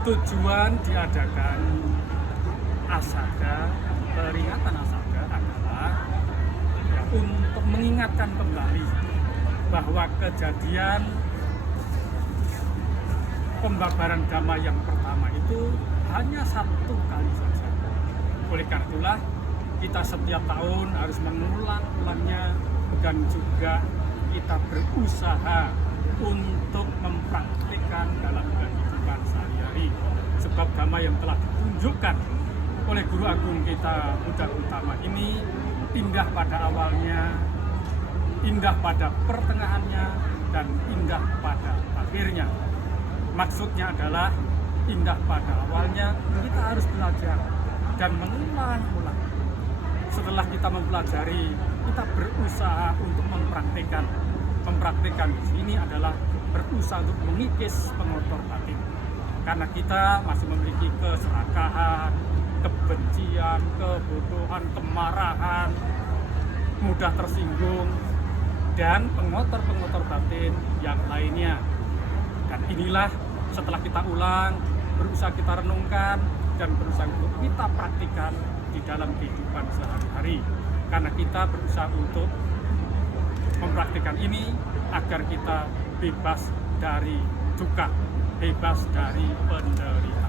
Tujuan diadakan Asada, peringatan Asada adalah untuk mengingatkan kembali bahwa kejadian pembabaran Dhamma yang pertama itu hanya satu kali saja. Oleh karena itulah kita setiap tahun harus mengulang-ulangnya dan juga kita berusaha untuk mempraktikkan dalam kehidupan sehari-hari. Sebab Dhamma yang telah ditunjukkan oleh Guru Agung kita Buddha Utama ini indah pada awalnya, indah pada pertengahannya, dan indah pada akhirnya. Maksudnya adalah indah pada awalnya, kita harus belajar dan mengulang-ulang. Setelah kita mempelajari, kita berusaha untuk mempraktikkan. Mempraktikkan di sini adalah berusaha untuk mengikis pengotor batin. Karena kita masih memiliki keserakahan, kebencian, kebodohan, kemarahan, mudah tersinggung, dan pengotor-pengotor batin yang lainnya. Dan inilah setelah kita ulang, berusaha kita renungkan, dan berusaha untuk kita praktikkan di dalam kehidupan sehari-hari. Karena kita berusaha untuk mempraktikkan ini agar kita bebas dari duka, bebas dari penderitaan.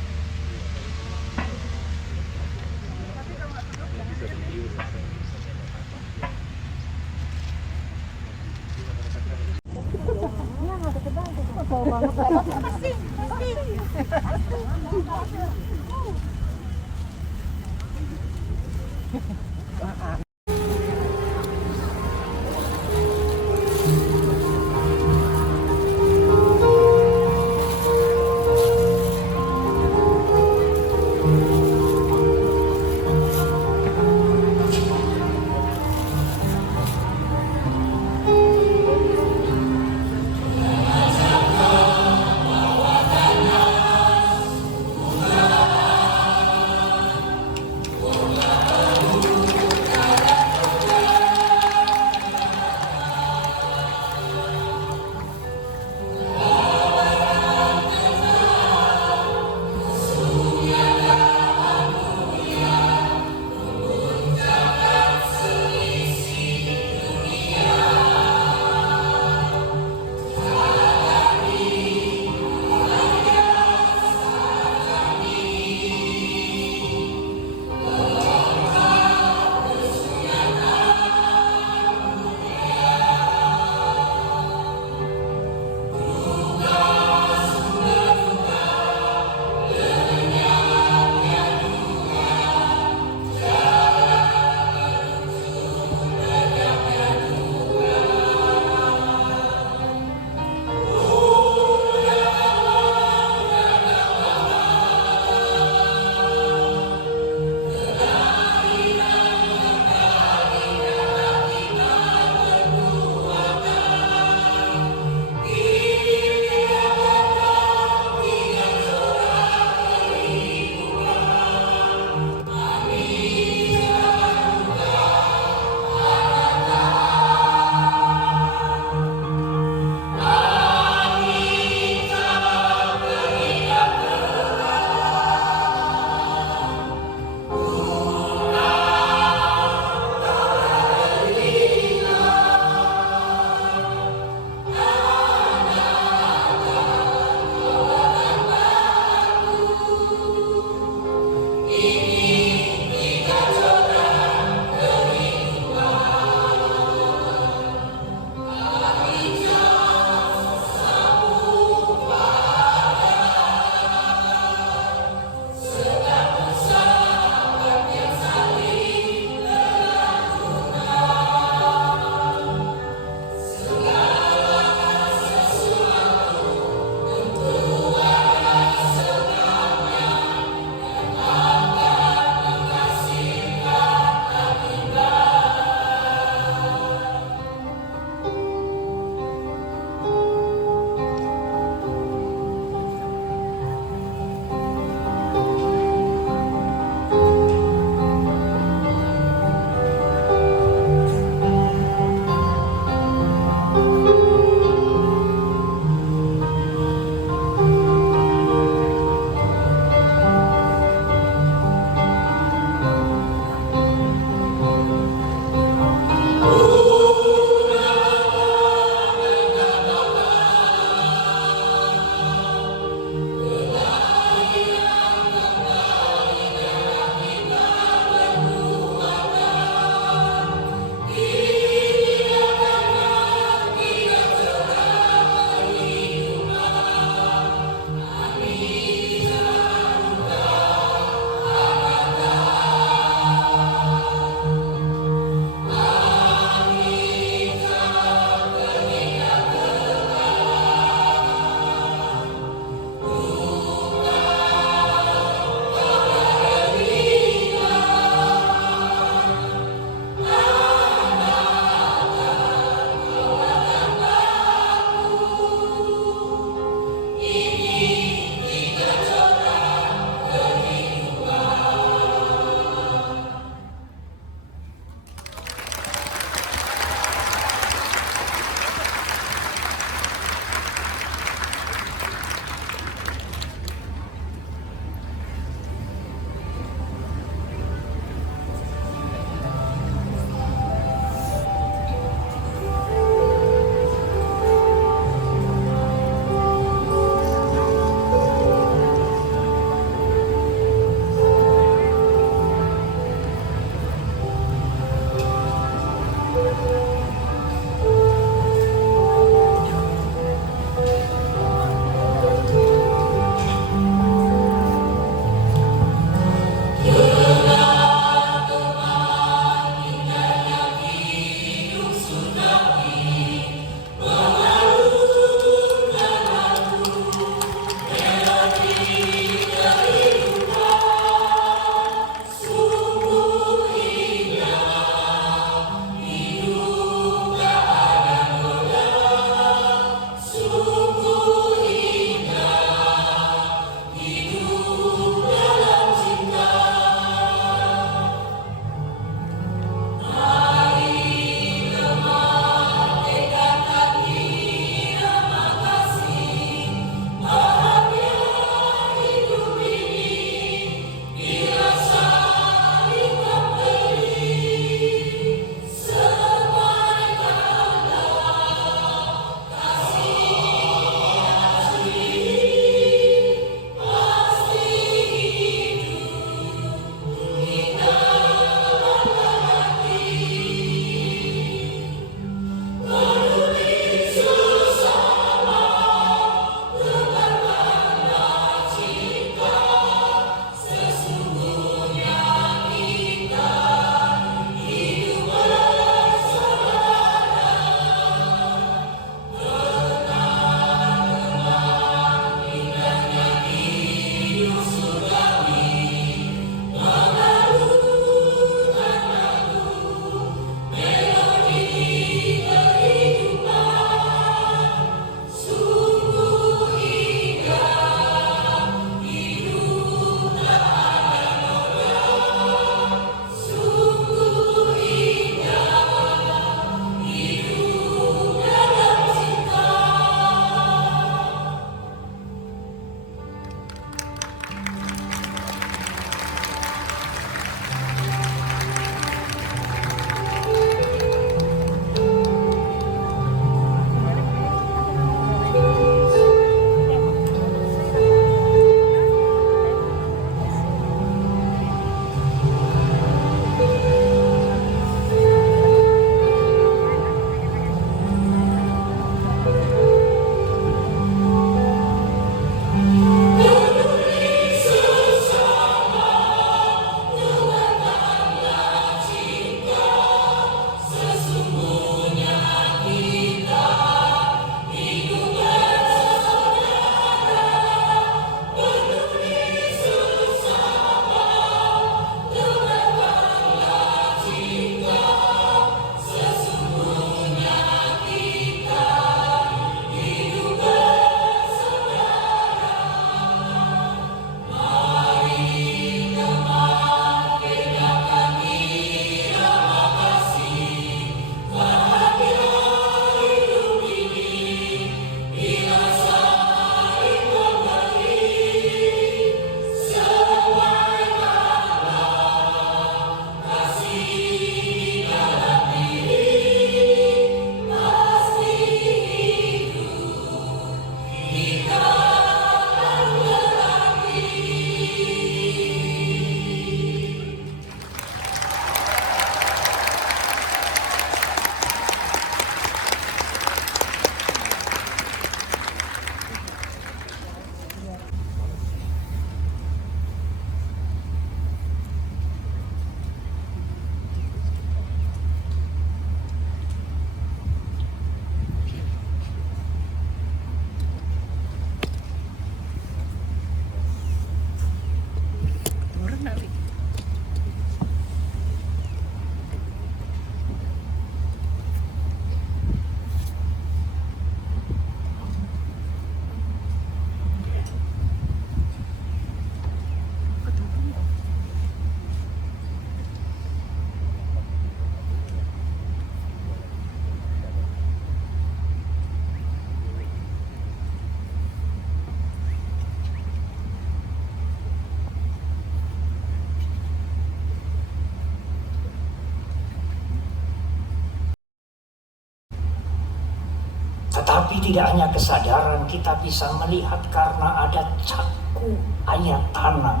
Tetapi tidak hanya kesadaran, kita bisa melihat karena ada caku ayatana,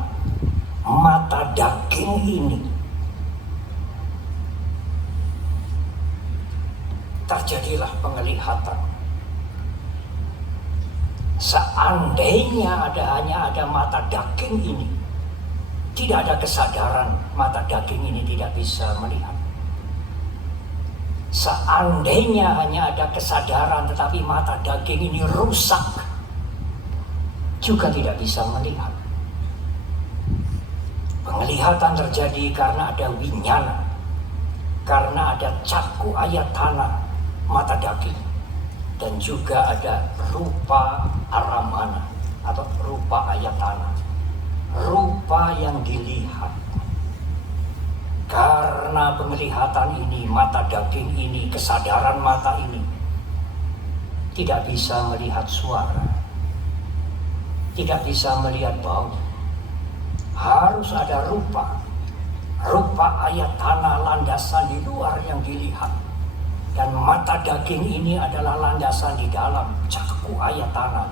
mata daging ini. Terjadilah penglihatan. Seandainya hanya ada mata daging ini, tidak ada kesadaran, mata daging ini tidak bisa melihat. Seandainya hanya ada kesadaran tetapi mata daging ini rusak, juga tidak bisa melihat. Penglihatan terjadi karena ada winyana, karena ada caku ayatana, mata daging, dan juga ada rupa aramana atau rupa ayatana, rupa yang dilihat. Karena penglihatan ini, mata daging ini, kesadaran mata ini tidak bisa melihat suara, tidak bisa melihat bau. Harus ada rupa ayatana, landasan di luar yang dilihat. Dan mata daging ini adalah landasan di dalam caku ayatana,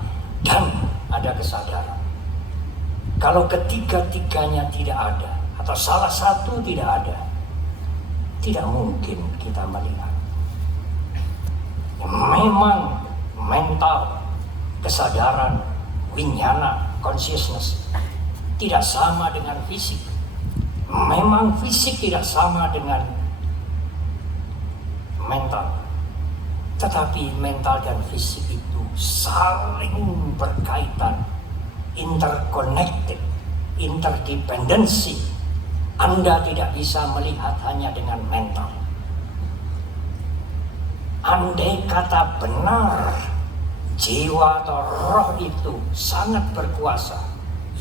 dan ada kesadaran. Kalau ketiga-tiganya tidak ada, atau salah satu tidak ada, tidak mungkin kita melihat. Memang mental, kesadaran, winyana, consciousness tidak sama dengan fisik. Memang fisik tidak sama dengan mental. Tetapi mental dan fisik itu saling berkaitan, interconnected, interdependency. Anda tidak bisa melihat hanya dengan mental. Andai kata benar jiwa atau roh itu sangat berkuasa,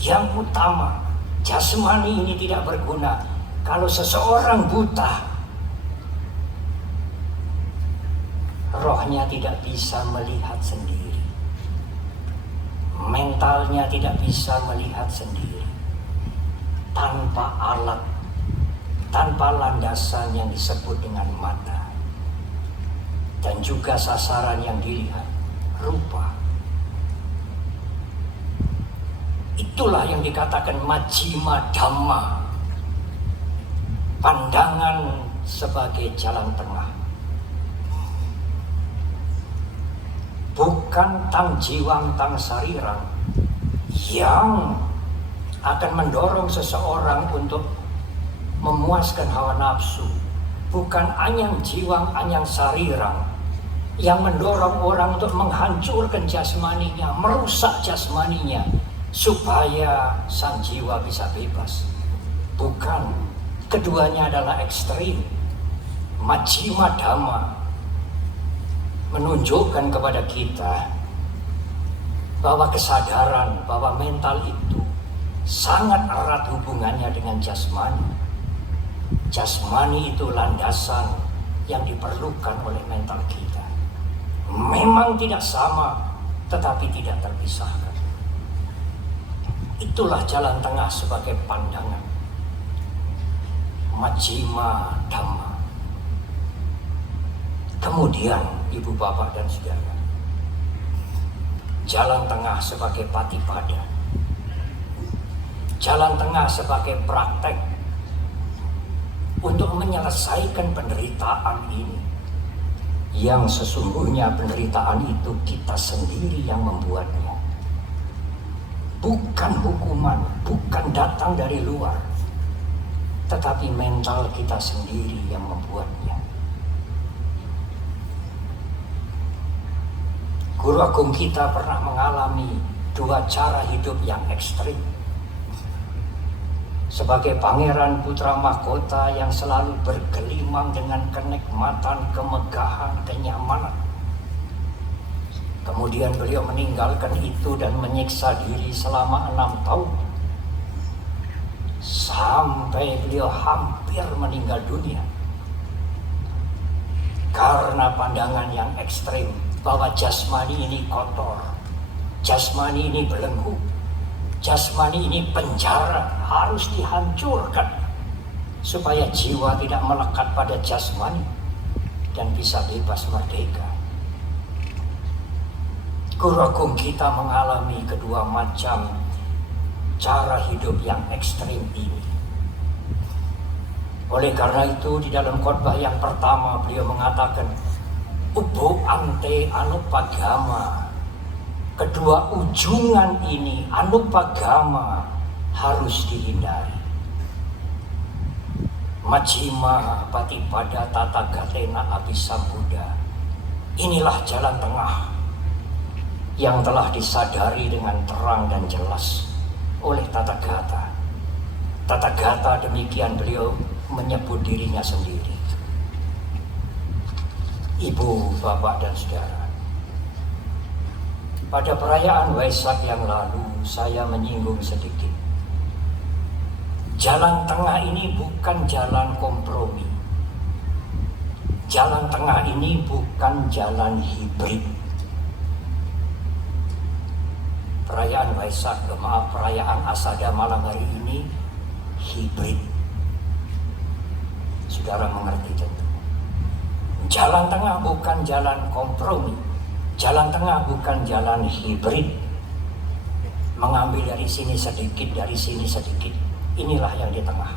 yang utama jasmani ini tidak berguna. Kalau seseorang buta, rohnya tidak bisa melihat sendiri, mentalnya tidak bisa melihat sendiri. Tanpa alat, tanpa landasan yang disebut dengan mata, dan juga sasaran yang dilihat, rupa. Itulah yang dikatakan majjhima dhamma, pandangan sebagai jalan tengah. Bukan tang jiwang tang sarirang yang akan mendorong seseorang untuk memuaskan hawa nafsu. Bukan anyang jiwang anyang sarirang yang mendorong orang untuk menghancurkan jasmaninya, merusak jasmaninya supaya sang jiwa bisa bebas. Bukan, keduanya adalah ekstrim. Majjhima dhamma menunjukkan kepada kita bahwa kesadaran, bahwa mental itu sangat erat hubungannya dengan jasmani. Jasmani itu landasan yang diperlukan oleh mental kita. Memang tidak sama, tetapi tidak terpisahkan. Itulah jalan tengah sebagai pandangan. Majjhima dhamma. Kemudian, ibu bapak dan saudara, jalan tengah sebagai patipada. Jalan tengah sebagai praktek untuk menyelesaikan penderitaan ini, yang sesungguhnya penderitaan itu kita sendiri yang membuatnya. Bukan hukuman, bukan datang dari luar, tetapi mental kita sendiri yang membuatnya. Guru agung kita pernah mengalami dua cara hidup yang ekstrim. Sebagai pangeran putra mahkota yang selalu bergelimang dengan kenikmatan, kemegahan, kenyamanan. Kemudian beliau meninggalkan itu dan menyiksa diri selama 6 tahun. Sampai beliau hampir meninggal dunia. Karena pandangan yang ekstrim bahwa jasmani ini kotor, jasmani ini belenggu, jasmani ini penjara, harus dihancurkan supaya jiwa tidak melekat pada jasmani dan bisa bebas merdeka. Guru Agung kita mengalami kedua macam cara hidup yang ekstrim ini. Oleh karena itu di dalam khotbah yang pertama beliau mengatakan ubo ante anupagama. Kedua ujungan ini anupagama harus dihindari. Majjhima patipada tata gatena abhisambuddha. Inilah jalan tengah yang telah disadari dengan terang dan jelas oleh Tathagata. Tathagata demikian beliau menyebut dirinya sendiri. Ibu, bapak dan saudara, pada perayaan Waisak yang lalu saya menyinggung sedikit. Jalan tengah ini bukan jalan kompromi. Jalan tengah ini bukan jalan hibrid. Perayaan Waisak, perayaan Asada malam hari ini hibrid. Saudara mengerti tentu. Jalan tengah bukan jalan kompromi. Jalan tengah bukan jalan hibrid. Mengambil dari sini sedikit, dari sini sedikit. Inilah yang di tengah.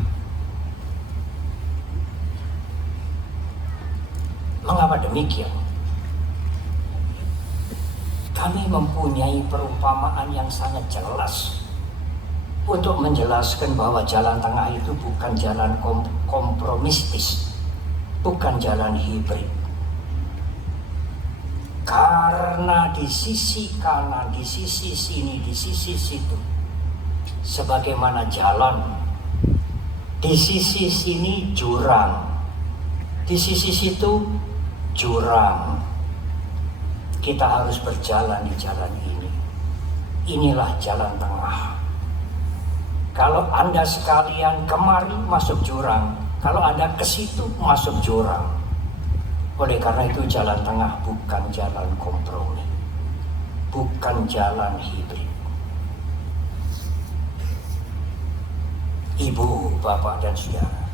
Mengapa demikian? Kami mempunyai perumpamaan yang sangat jelas untuk menjelaskan bahwa jalan tengah itu bukan jalan kompromistis, bukan jalan hibrid. Karena di sisi kanan, di sisi sini, di sisi situ, sebagaimana jalan, di sisi sini jurang, di sisi situ jurang. Kita harus berjalan di jalan ini. Inilah jalan tengah. Kalau Anda sekalian kemari masuk jurang, kalau Anda ke situ masuk jurang. Oleh karena itu jalan tengah bukan jalan kompromi, bukan jalan hibrid. Ibu, bapak dan saudara,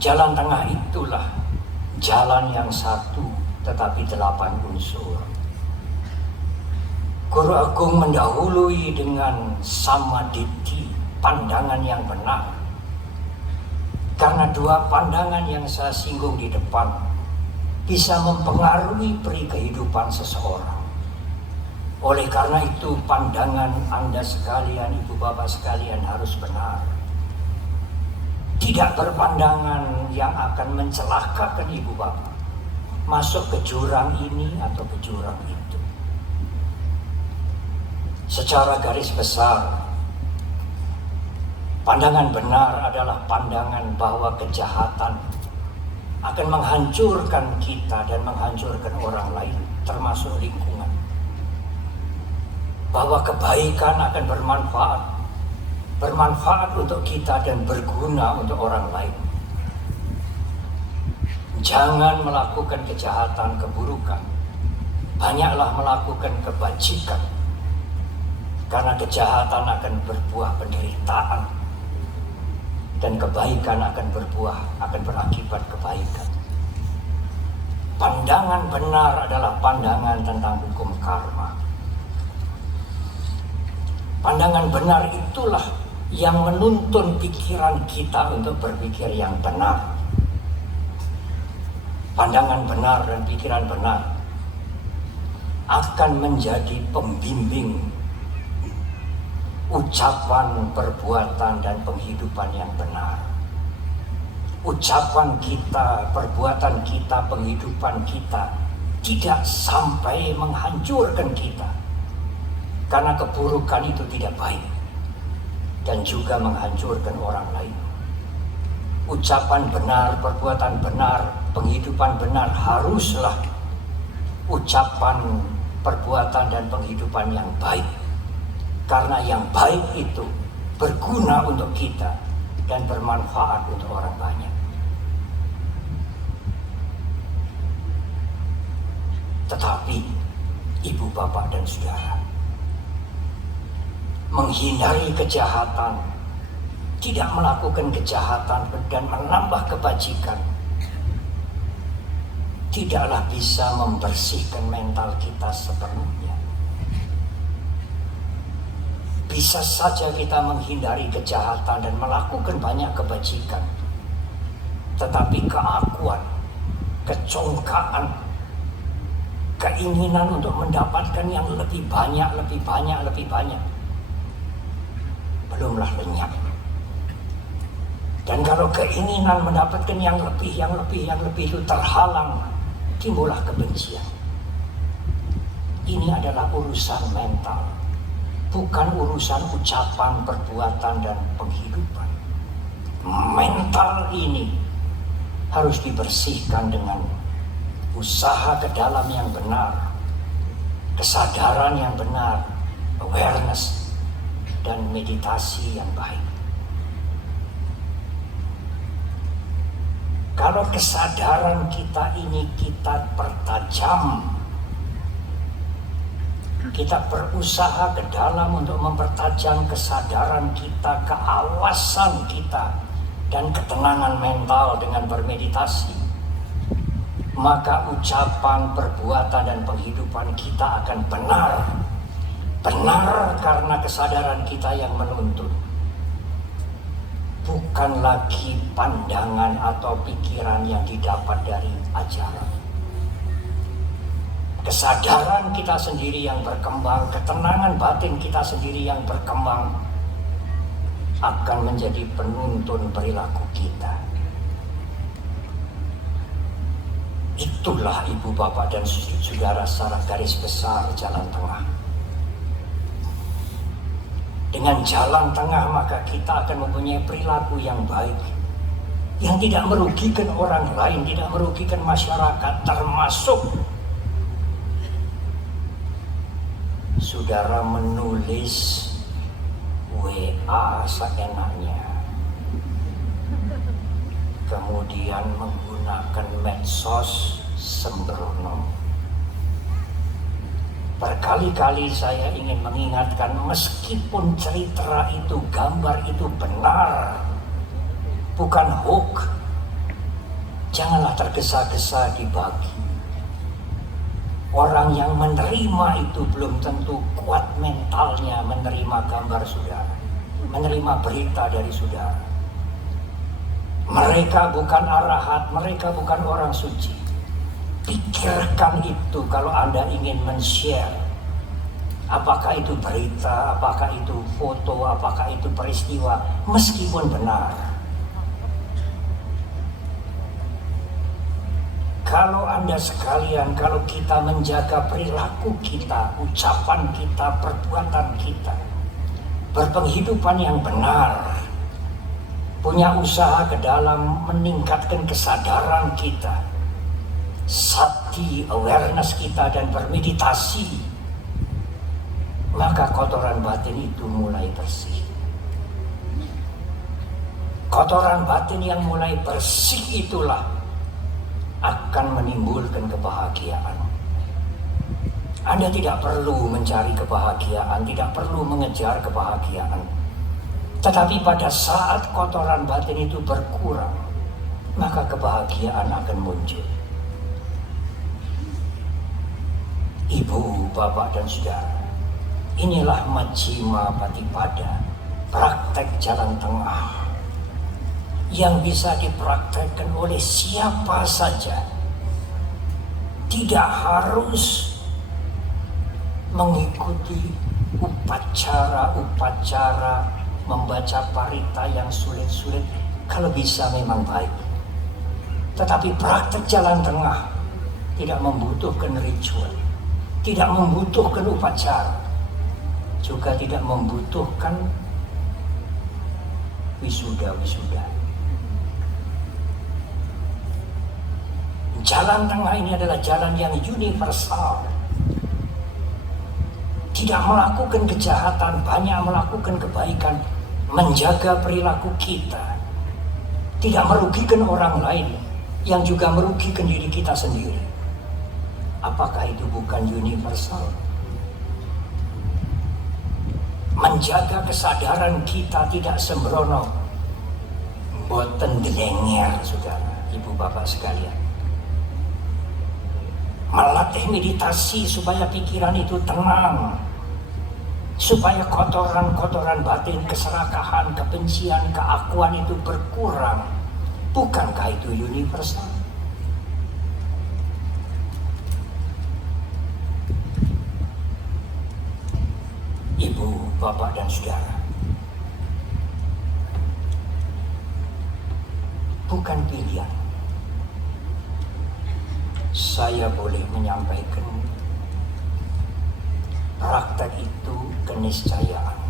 jalan tengah itulah jalan yang satu tetapi 8 unsur. Guru Agung mendahului dengan samaditi, pandangan yang benar. Karena 2 pandangan yang saya singgung di depan bisa mempengaruhi peri kehidupan seseorang. Oleh karena itu pandangan Anda sekalian, ibu bapak sekalian harus benar. Tidak berpandangan yang akan mencelakakan ibu bapak masuk ke jurang ini atau ke jurang itu. Secara garis besar, pandangan benar adalah pandangan bahwa kejahatan akan menghancurkan kita dan menghancurkan orang lain, termasuk lingkungan. Bahwa kebaikan akan bermanfaat untuk kita dan berguna untuk orang lain. Jangan melakukan kejahatan, keburukan. Banyaklah melakukan kebajikan. Karena kejahatan akan berbuah penderitaan. Dan kebaikan akan berakibat kebaikan. Pandangan benar adalah pandangan tentang hukum karma. Pandangan benar itulah yang menuntun pikiran kita untuk berpikir yang benar. Pandangan benar dan pikiran benar akan menjadi pembimbing ucapan, perbuatan, dan penghidupan yang benar. Ucapan kita, perbuatan kita, penghidupan kita tidak sampai menghancurkan kita. Karena keburukan itu tidak baik dan juga menghancurkan orang lain. Ucapan benar, perbuatan benar, penghidupan benar haruslah ucapan, perbuatan, dan penghidupan yang baik. Karena yang baik itu berguna untuk kita dan bermanfaat untuk orang banyak. Tetapi, ibu, bapak, dan saudara, menghindari kejahatan, tidak melakukan kejahatan dan menambah kebajikan, tidaklah bisa membersihkan mental kita sepenuhnya. Bisa saja kita menghindari kejahatan dan melakukan banyak kebajikan. Tetapi keakuan, kecongkaan, keinginan untuk mendapatkan yang lebih banyak, belumlah lenyap. Dan kalau keinginan mendapatkan yang lebih itu terhalang, timbullah kebencian. Ini adalah urusan mental, bukan urusan ucapan, perbuatan, dan penghidupan. Mental ini harus dibersihkan dengan usaha ke dalam yang benar, kesadaran yang benar, awareness, dan meditasi yang baik. Kalau kesadaran kita ini kita pertajam, kita berusaha ke dalam untuk mempertajam kesadaran kita, keawasan kita, dan ketenangan mental dengan bermeditasi, maka ucapan, perbuatan, dan penghidupan kita akan benar. Benar karena kesadaran kita yang menuntun. Bukan lagi pandangan atau pikiran yang didapat dari ajaran. Kesadaran kita sendiri yang berkembang, ketenangan batin kita sendiri yang berkembang, akan menjadi penuntun perilaku kita. Itulah ibu bapak dan saudara secara garis besar jalan tengah. Dengan jalan tengah maka kita akan mempunyai perilaku yang baik, yang tidak merugikan orang lain, tidak merugikan masyarakat, termasuk saudara menulis WA seenaknya, kemudian menggunakan medsos sembrono. Berkali-kali saya ingin mengingatkan, meskipun cerita itu, gambar itu benar, bukan hoax, janganlah tergesa-gesa dibagi. Orang yang menerima itu belum tentu kuat mentalnya menerima gambar saudara, menerima berita dari saudara. Mereka bukan arahat, mereka bukan orang suci. Pikirkan itu kalau Anda ingin men-share. Apakah itu berita, apakah itu foto, apakah itu peristiwa, meskipun benar. Kalau Anda sekalian, kalau kita menjaga perilaku kita, ucapan kita, perbuatan kita, berpenghidupan yang benar, punya usaha ke dalam meningkatkan kesadaran kita, sati, awareness kita, dan bermeditasi, maka kotoran batin itu mulai bersih. Kotoran batin yang mulai bersih itulah akan menimbulkan kebahagiaan. Anda tidak perlu mencari kebahagiaan, tidak perlu mengejar kebahagiaan. Tetapi pada saat kotoran batin itu berkurang, maka kebahagiaan akan muncul. Ibu, bapak, dan saudara, inilah Majjhima Patipada, praktek jalan tengah yang bisa dipraktekkan oleh siapa saja. Tidak harus mengikuti upacara, membaca parita yang sulit-sulit, kalau bisa memang baik. Tetapi praktek jalan tengah tidak membutuhkan ritual, tidak membutuhkan upacara, juga tidak membutuhkan wisuda. Jalan tengah ini adalah jalan yang universal. Tidak melakukan kejahatan, banyak melakukan kebaikan, menjaga perilaku kita, tidak merugikan orang lain, yang juga merugikan diri kita sendiri. Apakah itu bukan universal? Menjaga kesadaran kita tidak sembrono, boten delenger, saudara, ibu bapak sekalian. Melatih meditasi supaya pikiran itu tenang, supaya kotoran-kotoran batin, keserakahan, kebencian, keakuan itu berkurang. Bukankah itu universal? Ibu, bapak, dan saudara, bukan pilihan. Saya boleh menyampaikan praktek itu keniscayaan.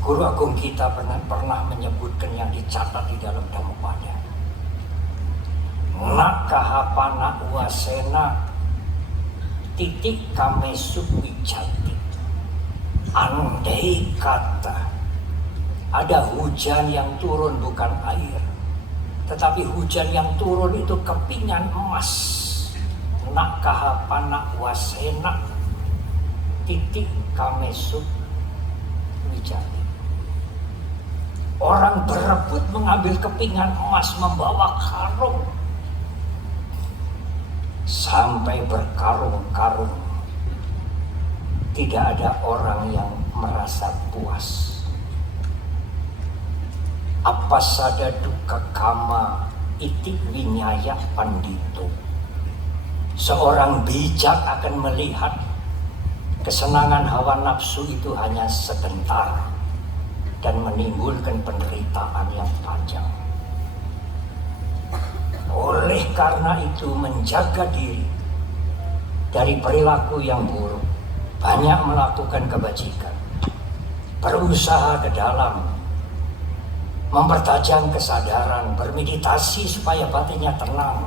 Guru agung kita pernah menyebutkan yang dicatat di dalam Dhammapada. Nakahapana wasena titik kamesu wijati. Andai kata ada hujan yang turun bukan air, tetapi hujan yang turun itu kepingan emas. Nakahapana wasena titik kamesu wijati. Orang berebut mengambil kepingan emas, membawa karung sampai berkarung-karung. Tidak ada orang yang merasa puas. Apa sada duka kama itik winyaya pandito. Seorang bijak akan melihat kesenangan hawa nafsu itu hanya sebentar dan menimbulkan penderitaan yang panjang. Oleh karena itu, menjaga diri dari perilaku yang buruk, banyak melakukan kebajikan, berusaha ke dalam, mempertajam kesadaran, bermeditasi supaya batinnya tenang,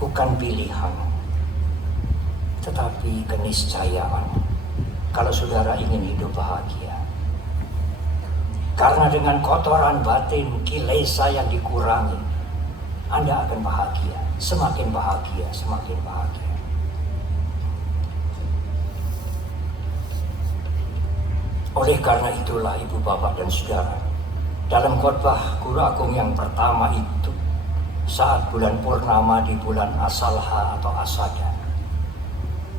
bukan pilihan, tetapi keniscayaan kalau saudara ingin hidup bahagia. Karena dengan kotoran batin, kilesa yang dikurangi, Anda akan bahagia, semakin bahagia, semakin bahagia. Oleh karena itulah ibu bapak dan saudara, dalam khotbah Guru Agung yang pertama itu, saat bulan purnama di bulan Asalha atau Asada,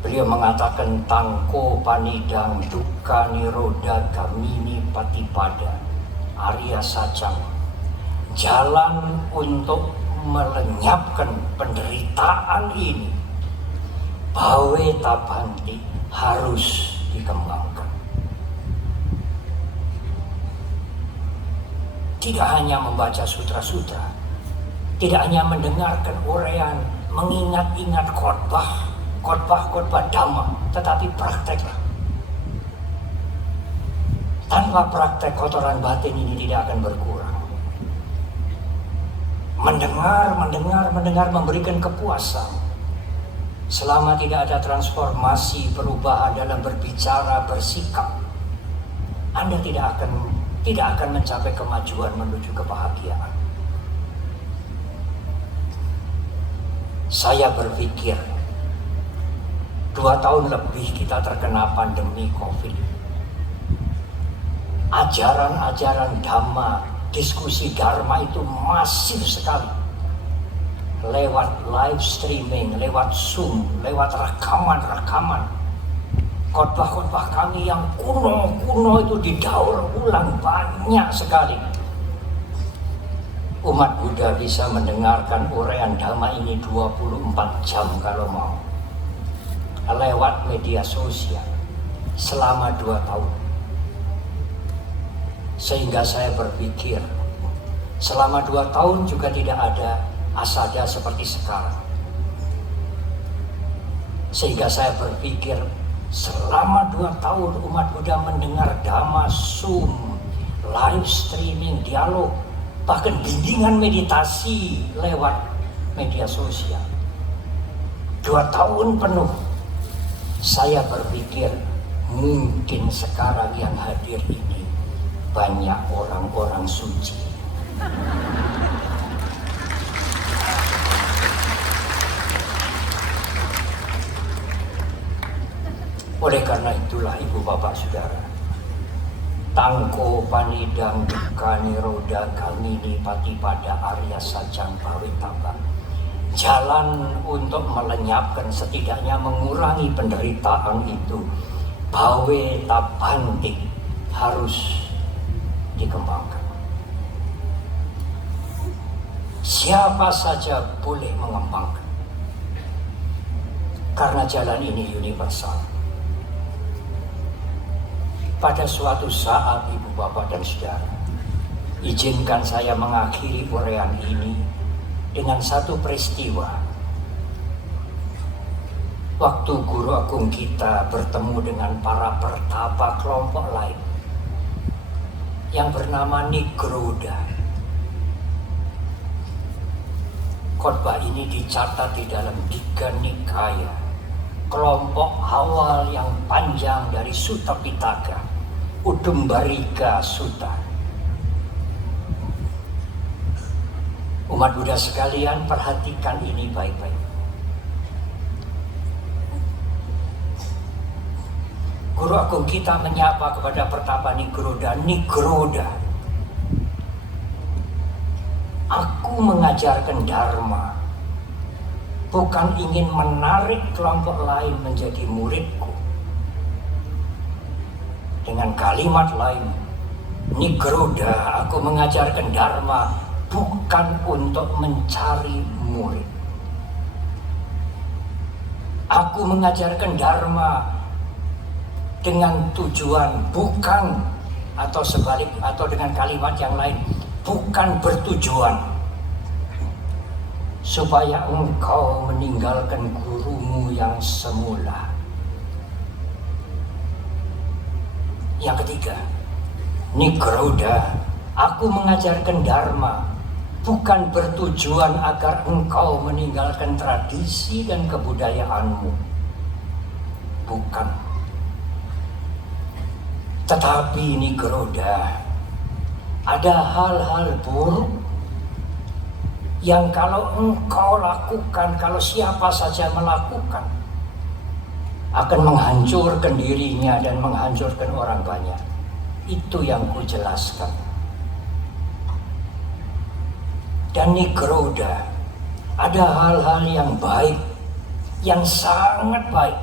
beliau mengatakan tangko panidang duka niroda gamini patipada Arya Sajang, jalan untuk melenyapkan penderitaan ini, bawe tabanti, harus dikembangkan. Tidak hanya membaca sutra-sutra, tidak hanya mendengarkan uraian, mengingat-ingat khotbah Dhamma, tetapi prakteklah. Tanpa praktek, kotoran batin ini tidak akan berkurang. Mendengar memberikan kepuasan. Selama tidak ada transformasi, perubahan dalam berbicara, bersikap, Anda tidak akan mencapai kemajuan menuju kebahagiaan. Saya berpikir 2 tahun lebih kita terkena pandemi COVID. Ajaran-ajaran Dhamma, diskusi Dharma itu masif sekali. Lewat live streaming, lewat Zoom, lewat rekaman-rekaman. Khotbah-khotbah kami yang kuno itu didaur ulang banyak sekali. Umat Buddha bisa mendengarkan uraian Dhamma ini 24 jam kalau mau. Lewat media sosial selama 2 tahun. Sehingga saya berpikir, selama 2 tahun juga tidak ada asada seperti sekarang. Sehingga saya berpikir, selama 2 tahun umat Buddha mendengar Dhamma, Zoom, live streaming, dialog, bahkan bimbingan meditasi lewat media sosial. 2 tahun penuh, saya berpikir mungkin sekarang yang hadir ini banyak orang-orang suci. Oleh karena itulah ibu bapak saudara, tangko panidang duka niroda gamini patipada Arya Sajang bawe tabang, jalan untuk melenyapkan, setidaknya mengurangi penderitaan itu, bawe tabantik harus dikembangkan. Siapa saja boleh mengembangkan, karena jalan ini universal. Pada suatu saat, ibu bapak dan saudara, izinkan saya mengakhiri uraian ini dengan satu peristiwa. Waktu guru agung kita bertemu dengan para pertapa kelompok lain yang bernama Nigroda. Khotbah ini dicatat di dalam Digha Nikaya, kelompok awal yang panjang dari Sutta Pitaka, Udumbarika Sutta. Umat Buddha sekalian, perhatikan ini baik-baik. Guru agung kita menyapa kepada pertapa Nigroda, Nigroda, aku mengajarkan Dharma, bukan ingin menarik kelompok lain menjadi muridku. Dengan kalimat lain, Nigroda, aku mengajarkan Dharma bukan untuk mencari murid. Aku mengajarkan Dharma dengan tujuan bukan, atau sebalik, atau dengan kalimat yang lain, bukan bertujuan supaya engkau meninggalkan gurumu yang semula. Yang ketiga, Nigroda, aku mengajarkan Dharma bukan bertujuan agar engkau meninggalkan tradisi dan kebudayaanmu. Bukan. Tetapi Nigroda, ada hal-hal buruk yang kalau engkau lakukan, kalau siapa saja melakukan, akan menghancurkan dirinya dan menghancurkan orang banyak. Itu yang kujelaskan. Dan Nigroda, ada hal-hal yang baik, yang sangat baik.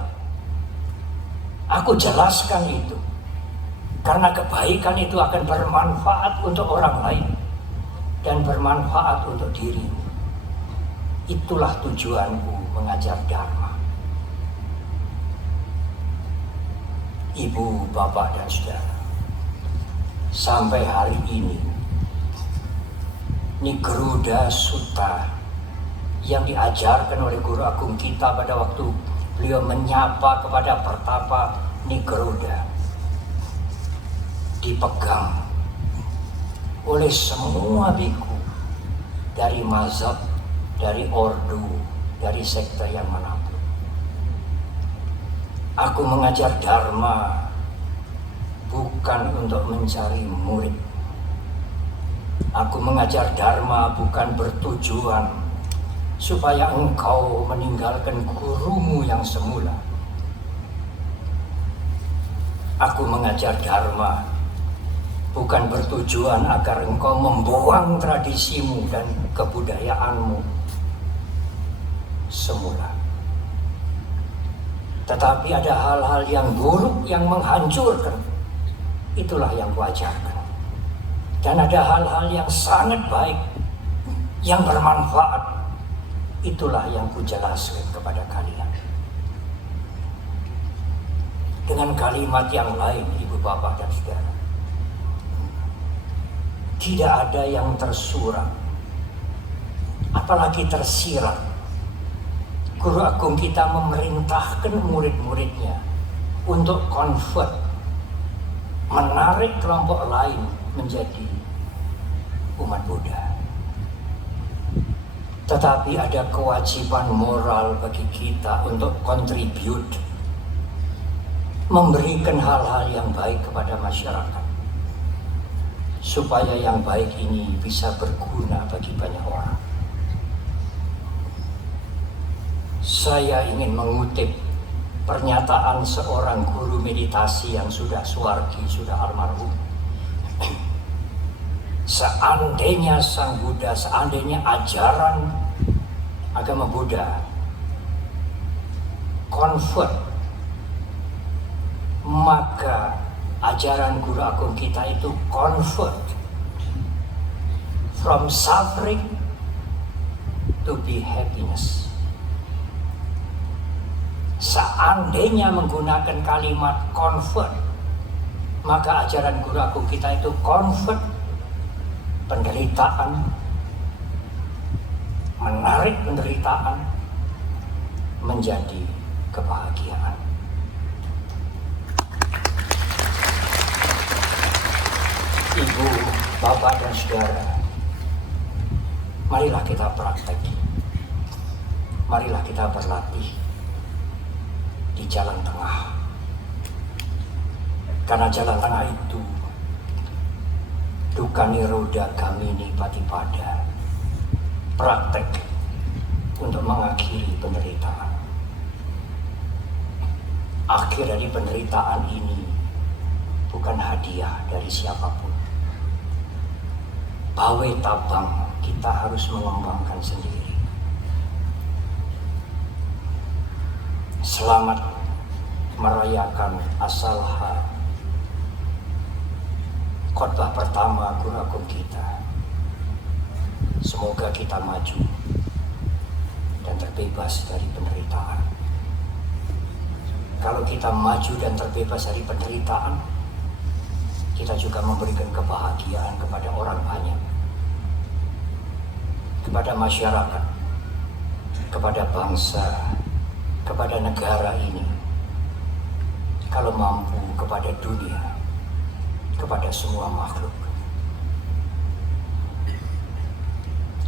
Aku jelaskan itu, karena kebaikan itu akan bermanfaat untuk orang lain dan bermanfaat untuk dirimu. Itulah tujuanku mengajar Dharma. Ibu, bapak, dan saudara, sampai hari ini Nigroda Sutta yang diajarkan oleh guru agung kita pada waktu beliau menyapa kepada pertapa Nigroda dipegang oleh semua biku dari mazhab, dari ordo, dari sekte yang manapun. Aku mengajar Dharma bukan untuk mencari murid. Aku mengajar Dharma bukan bertujuan supaya engkau meninggalkan gurumu yang semula. Aku mengajar Dharma bukan bertujuan agar engkau membuang tradisimu dan kebudayaanmu semula. Tetapi ada hal-hal yang buruk yang menghancurkan. Itulah yang kuajarkan. Dan ada hal-hal yang sangat baik, yang bermanfaat. Itulah yang kujelaskan kepada kalian. Dengan kalimat yang lain, ibu bapak dan saudara, tidak ada yang tersurat, apalagi tersirat. Guru agung kita memerintahkan murid-muridnya untuk convert, menarik kelompok lain menjadi umat Buddha. Tetapi ada kewajiban moral bagi kita untuk contribute, memberikan hal-hal yang baik kepada masyarakat, supaya yang baik ini bisa berguna bagi banyak orang. Saya ingin mengutip pernyataan seorang guru meditasi yang sudah suwargi, sudah almarhum. Seandainya Sang Buddha, seandainya ajaran agama Buddha convert, maka ajaran Guru Agung kita itu convert from suffering to be happiness. Seandainya menggunakan kalimat convert, maka ajaran Guru Agung kita itu convert penderitaan, menarik penderitaan menjadi kebahagiaan. Ibu, bapak, dan saudara, marilah kita praktek. Marilah kita berlatih di jalan tengah. Karena jalan tengah itu dukkha nirodha gamini patipada, praktek untuk mengakhiri penderitaan. Akhir dari penderitaan ini bukan hadiah dari siapapun. Bawe tabang kita harus mengembangkan sendiri. Selamat merayakan Asalha, khotbah pertama Guru Agung kita. Semoga kita maju dan terbebas dari penderitaan. Kalau kita maju dan terbebas dari penderitaan, kita juga memberikan kebahagiaan kepada orang banyak, kepada masyarakat, kepada bangsa, kepada negara ini, kalau mampu kepada dunia, kepada semua makhluk.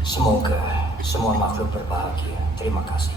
Semoga semua makhluk berbahagia. Terima kasih.